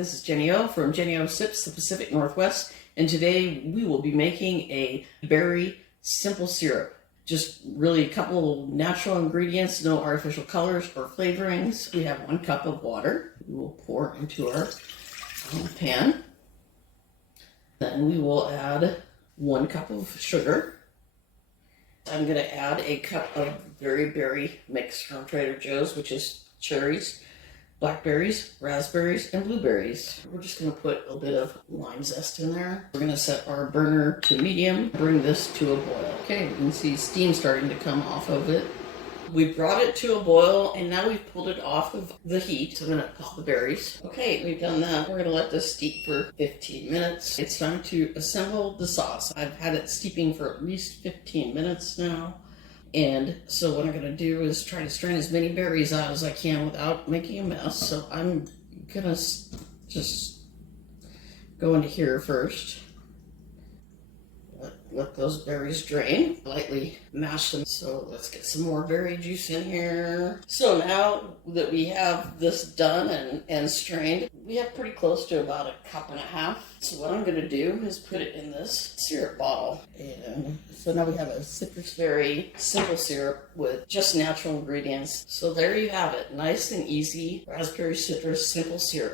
this is Jenny O from JennyO's Sips, the Pacific Northwest, and today we will be making a berry simple syrup. Just really a couple natural ingredients, no artificial colors or flavorings. We have 1 cup of water we will pour into our pan. Then we will add 1 cup of sugar. I'm going to add a cup of berry mix from Trader Joe's, which is cherries, blackberries, raspberries, and blueberries. We're just going to put a little bit of lime zest in there. We're going to set our burner to medium, bring this to a boil. Okay, you can see steam starting to come off of it. We brought it to a boil, and now we've pulled it off of the heat. So I'm going to pop the berries. Okay, we've done that. We're going to let this steep for 15 minutes. It's time to assemble the sauce. I've had it steeping for at least 15 minutes now. And so what I'm going to do is try to strain as many berries out as I can without making a mess. So I'm going to just go into here first. Let those berries drain. Lightly mash them. So let's get some more berry juice in here. So now that we have this done and strained, we have pretty close to about 1.5 cups. So what I'm going to do is put it in this syrup bottle. And so now we have a citrus berry simple syrup with just natural ingredients. So there you have it. Nice and easy raspberry citrus simple syrup.